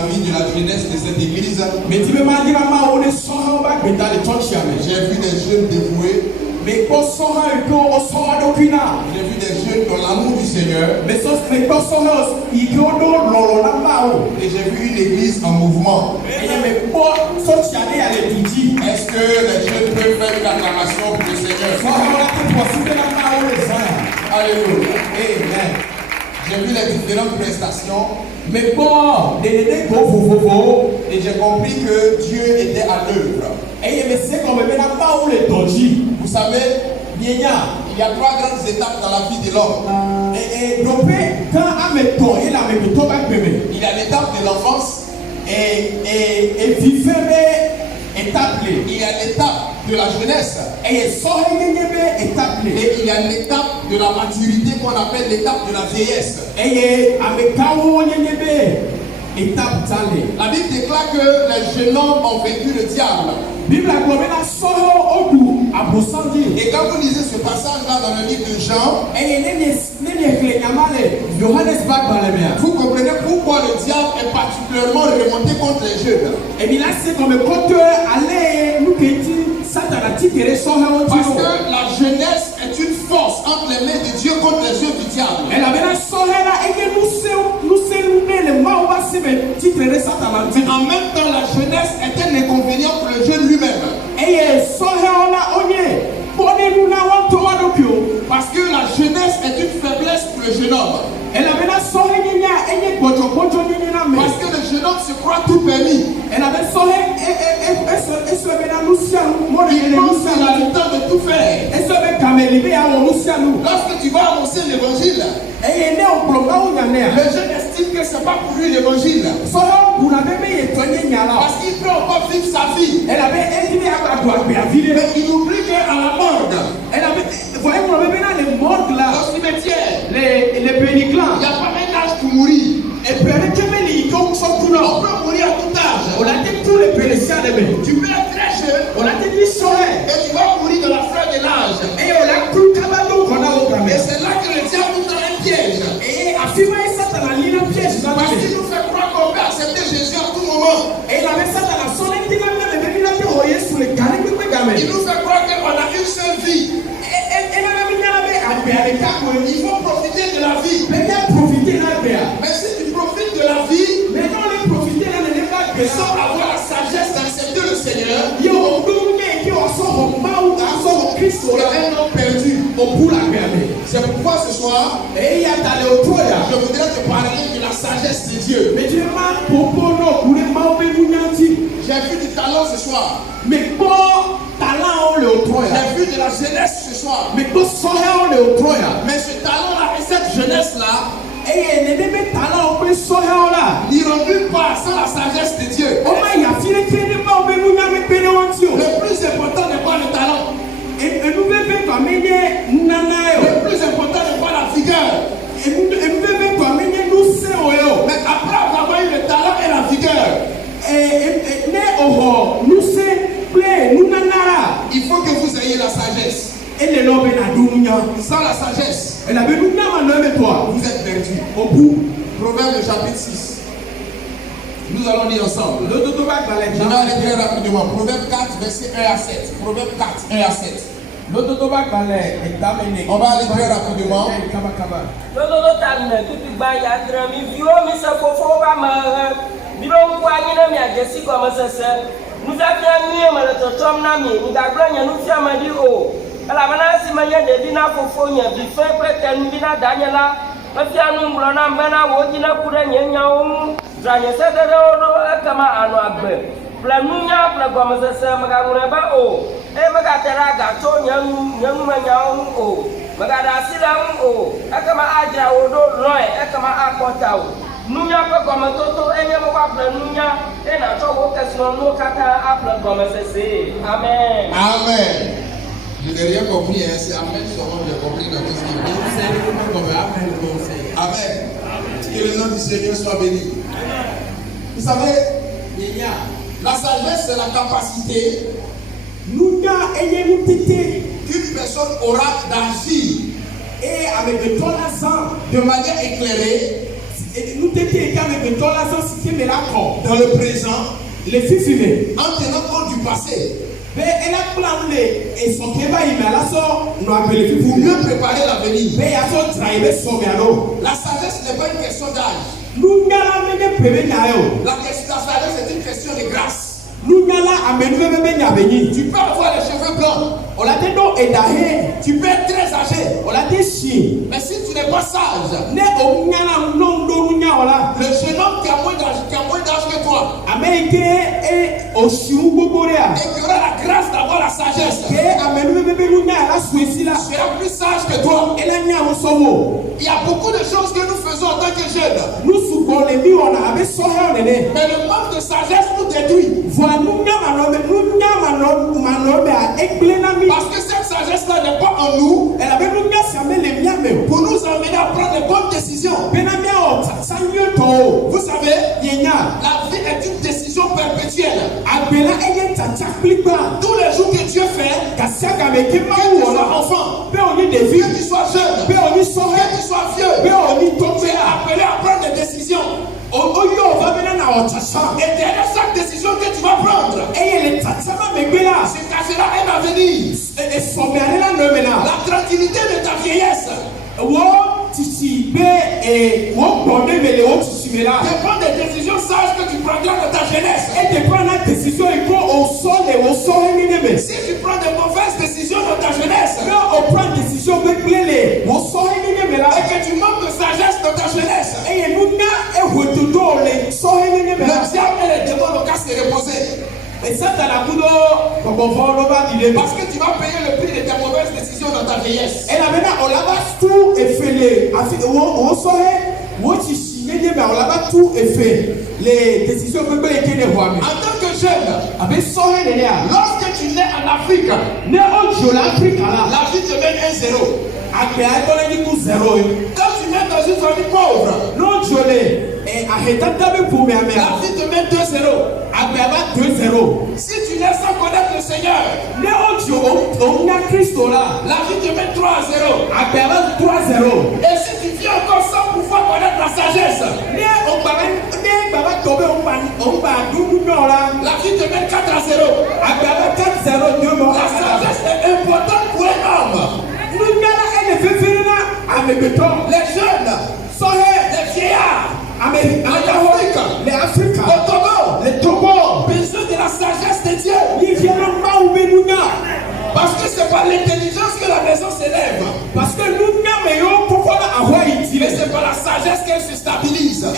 la vie de la jeunesse de cette église. J'ai vu des jeunes dévoués. J'ai vu des jeunes dans l'amour du Seigneur. Et j'ai vu une église en mouvement. Est-ce que les jeunes peuvent faire une acclamation pour le Seigneur? Alléluia. Amen. J'ai vu les différentes prestations. Et j'ai compris que Dieu était à l'œuvre. Vous savez, il y a 3 grandes étapes dans la vie de l'homme. Il y a l'étape de l'enfance. Il y a l'étape de la jeunesse. Et il y a l'étape de la maturité qu'on appelle l'étape de la vieillesse. La Bible déclare que les jeunes hommes ont vaincu le diable. Et quand vous lisez ce passage-là dans le livre de Jean, vous comprenez pourquoi le diable est particulièrement remonté contre les jeunes. Parce que la jeunesse est une force entre les mains de Dieu contre les yeux du diable. Mais en même temps, la jeunesse est un inconvénient pour le jeune lui-même. Parce que la jeunesse est une faiblesse pour le jeune homme. Parce que le jeune homme se croit tout permis. Il pense qu'il a le temps de tout faire. Lorsque tu vas annoncer l'évangile, le jeune estime que ce n'est pas pour lui l'évangile. Parce qu'il peut encore vivre sa vie. Mais il oublie qu'à la mort, les péniclins, il n'y a pas un âge pour mourir. On peut mourir à tout âge. Tu peux être très jeune et tu vas mourir dans la fleur de l'âge. Et c'est là que le diable nous donne un piège. Parce qu'il nous fait croire qu'on peut accepter Jésus à tout moment. Il nous fait croire qu'on a une seule vie. Il faut profiter de la vie. Mais si tu profites de la vie, sans avoir la sagesse d'accepter le Seigneur, c'est un homme perdu. C'est pourquoi ce soir, je voudrais te parler de la sagesse de Dieu. J'ai vu du talent ce soir. J'ai vu de la jeunesse ce soir. Mais ce talent-là et cette jeunesse-là n'iront nulle part sans la sagesse de Dieu. Le plus important n'est pas le talent. Le plus important n'est pas la vigueur. Mais après avoir eu le talent et la vigueur, il faut que vous ayez la sagesse. Sans la sagesse, vous êtes perdu. Proverbe chapitre 6. Nous allons lire ensemble. Je vais aller très rapidement. Proverbe 4, verset 1 à 7. Proverbe 4, 1 à 7. On va aller très rapidement. Amen. Je n'ai rien compris, hein. C'est Amen seulement j'ai compris dans tout ce qu'il dit. Amen. Que le nom du Seigneur soit béni. Vous savez, la sagesse c'est la capacité qu'une personne aura d'agir et avec de manière éclairée dans le présent, les filles en tenant compte du passé, pour mieux préparer l'avenir. La sagesse n'est pas une question d'âge. La sagesse est une question de grâce. Tu peux avoir les cheveux blancs, tu peux être très âgé, mais si tu n'es pas sage, le jeune homme qui a moins d'âge que toi, et qui aura la grâce d'avoir la sagesse, sera plus sage que toi. Il y a beaucoup de choses que nous faisons en tant que jeunes, mais le manque de sagesse nous détruit. Parce que cette sagesse-là n'est pas en nous pour nous amener à prendre de bonnes décisions. Vous savez, la vie est une décision perpétuelle. Tous les jours que Dieu fait, que tu sois enfant, que tu sois jeune, que tu sois vieux, tu es appelé à prendre des décisions. Et derrière chaque décision que tu vas prendre, se cachera un avenir. La tranquillité de ta vieillesse dépend des décisions sages que tu prendras dans ta jeunesse. Si tu prends de mauvaises décisions dans ta jeunesse, et que tu manques de sagesse dans ta jeunesse, le diable et les démons n'ont qu'à se reposer. Parce que tu vas payer le prix de tes mauvaises décisions dans ta vieillesse. Les décisions que en tant que jeune, lorsque tu nais en Afrique, la vie te mène un zéro. Quand tu nais dans une famille pauvre, la vie te mène 2-0. Si tu nais sans connaître le Seigneur, la vie te mène 3-0. Et si tu vis encore sans pouvoir connaître la sagesse, la vie te mène 4-0. La sagesse est importante pour un homme. Les jeunes, les vieillards, les Africains, les Togo, besoin de la sagesse de Dieu. Parce que c'est par l'intelligence que la maison s'élève. Mais c'est par la sagesse qu'elle se stabilise. Un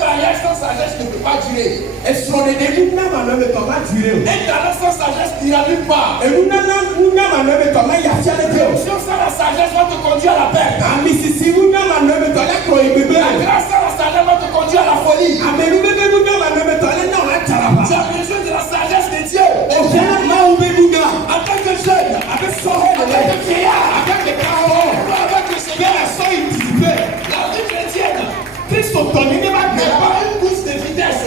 mariage sans sagesse ne peut pas durer. Un talent sans sagesse n'ira nulle part. L'onction sans la sagesse va te conduire à la perte. La grâce sans la sagesse va te conduire à la folie. Tu as besoin de la sagesse de Dieu. En tant que jeune, avec que vieillard, avec le Seigneur, la vie chrétienne n'est pas une course de vitesse.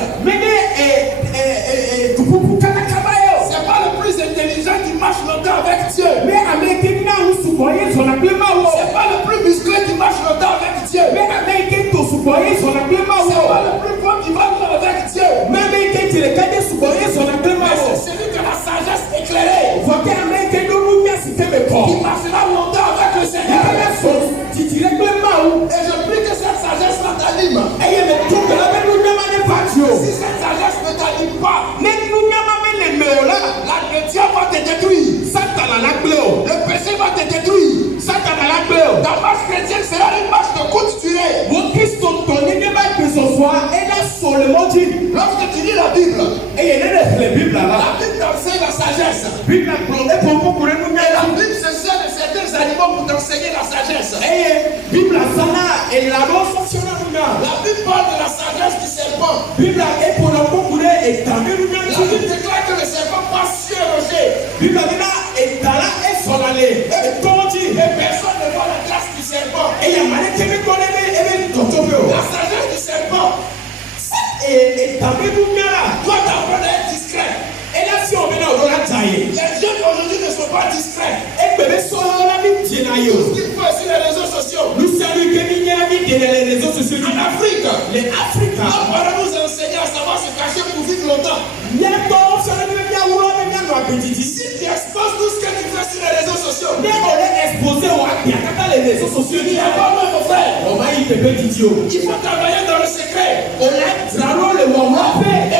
C'est pas le plus intelligent qui marche longtemps avec Dieu. C'est pas le plus musclé qui marche longtemps avec Dieu. C'est pas le plus fort qui va longtemps avec Dieu. Mais c'est celui de la sagesse éclairée qui marchera longtemps avec le Seigneur. Et je prie que cette sagesse-là t'anime. Si cette sagesse ne t'anime pas, le diable va te détruire. Le péché va te détruire. Ta marche chrétienne sera une marche de courte durée. Lorsque tu lis la Bible, la Bible t'enseigne la sagesse. Et la Bible se sert de certains animaux pour t'enseigner la sagesse. La Bible parle de la sagesse du serpent. La Bible déclare que le serpent passe sur Roger. Et personne ne voit la grâce du serpent. La sagesse du serpent doit t'apprendre à être discret. Les jeunes aujourd'hui ne sont pas discrets. Tout ce qu'il faut sur les réseaux sociaux, c'est il y a les réseaux sociaux. En Afrique, Les Africains. nos parents nous enseignaient à savoir se cacher pour vivre longtemps. Si tu exposes tout ce que tu fais sur les réseaux sociaux, il n'y a pas mon frère. Il faut travailler dans le secret. Et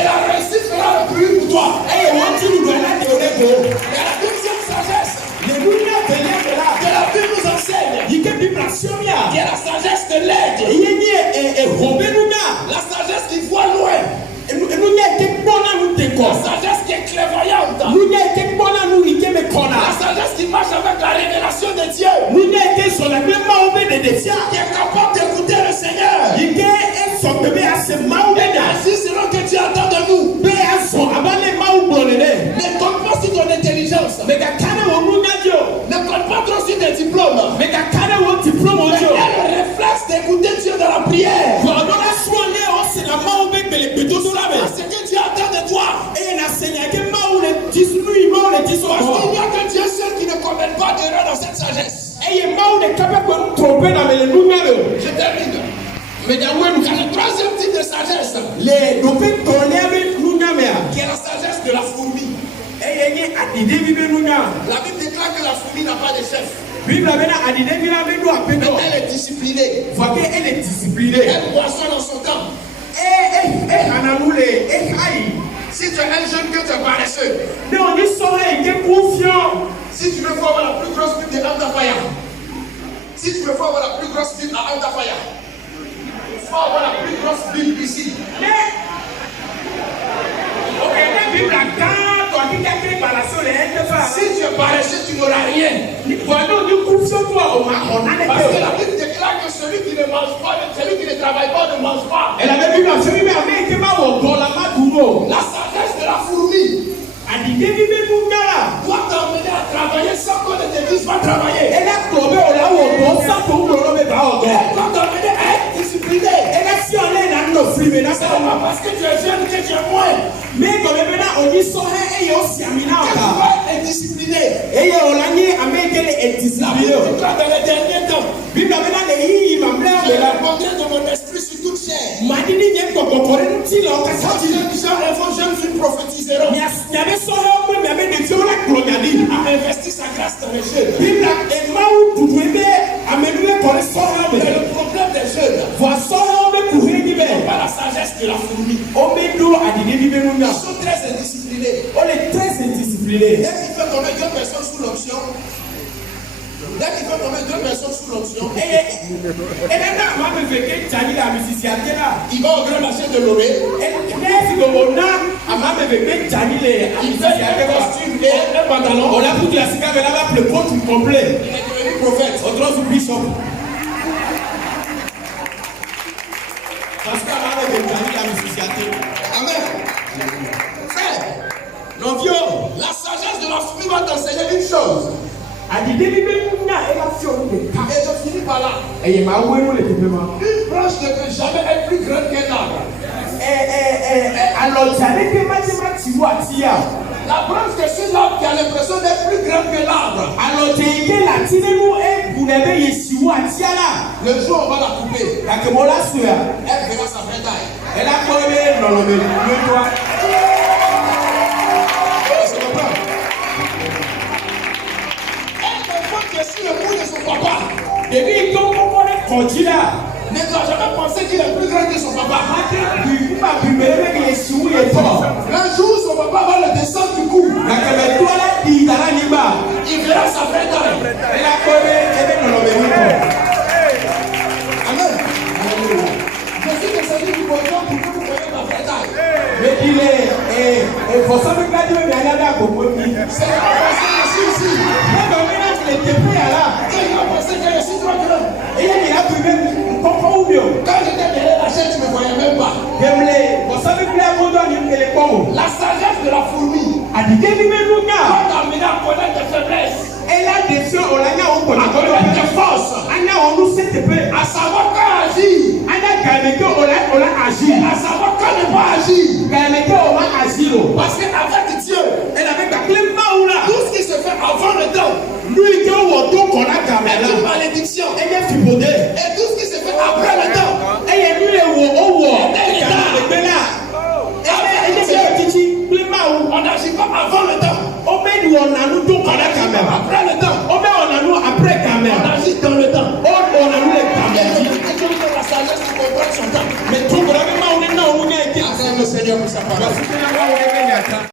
la réussite fera le plus pour toi. Et la deuxième sagesse que la Bible nous enseigne, qui est la sagesse de l'aigle. La sagesse qui voit loin. La sagesse qui est clairvoyante. La sagesse qui marche avec la révélation de Dieu. Qui est capable d'écouter le Seigneur. Et d'agir selon que Dieu attend de nous. Ne compte pas sur ton intelligence. Ne compte pas trop sur tes diplômes. Mais aie le réflexe d'écouter Dieu dans la prière. C'est ce que Dieu attend de toi. Parce qu'il n'y a que Dieu seul qui ne commet pas d'erreur dans cette sagesse. Je termine. Mais il y a le troisième type de sagesse, qui est la sagesse de la fourmi. La Bible déclare que la fourmi n'a pas de chef. Mais elle est disciplinée. Elle boisson dans son temps. Si tu es un jeune que tu es paresseux, si tu veux avoir la plus grosse Bible de Antafaya, si tu veux avoir la plus grosse Bible à Antafaya, il faut avoir la plus grosse Bible ici. Si tu es paresseux, tu n'auras rien. Parce que la Bible déclare que celui qui ne mange pas, celui qui ne travaille pas ne mange pas. La sagesse de la fourmi doit t'emmener à travailler sans qu'on ne te dise va travailler. Elle doit t'emmener à être discipliné. C'est pas parce que tu es jeune que tu es moins. Tu dois être discipliné. La Bible déclare dans les derniers temps, je répondrai de mon esprit sur toute chair. Les jeunes filles prophétiseront. A investir sa grâce dans les jeunes. Et le problème des jeunes, pas la sagesse de la fourmi. Ils sont très indisciplinés. Dès qu'il fait tomber deux personnes sous l'onction, il va au grand marché de Loré. Il fait un costume et un pantalon. Il est devenu prophète. Amen. Frère, la sagesse de la fourmi va t'enseigner une chose. Et je finis par là. Une branche ne peut jamais être plus grande qu'un arbre. La branche que suit l'arbre qui a l'impression d'être plus grande que l'arbre. Le jour où on va la couper, elle verra sa vraie taille. Sur le bout de son papa, ne doit jamais penser qu'il est plus grand que son papa. Un jour, son papa va le descendre du cou. Il verra sa vraie taille. Amen. Je suis descendu du bonheur pour que vous voyez ma vraie taille. C'est la pensée que je suis ici. Il a pensé que je suis trop grand. Quand j'étais derrière la chaîne, tu ne me voyais même pas. La sagesse de la fourmi va t'amener à connaître tes faiblesses. À connaître tes forces. À savoir quand agir. À savoir quand ne pas agir. Parce qu'avec Dieu, tout ce qui se fait avant le temps est une malédiction. Et tout ce qui se fait après le Acclame le Seigneur pour sa parole.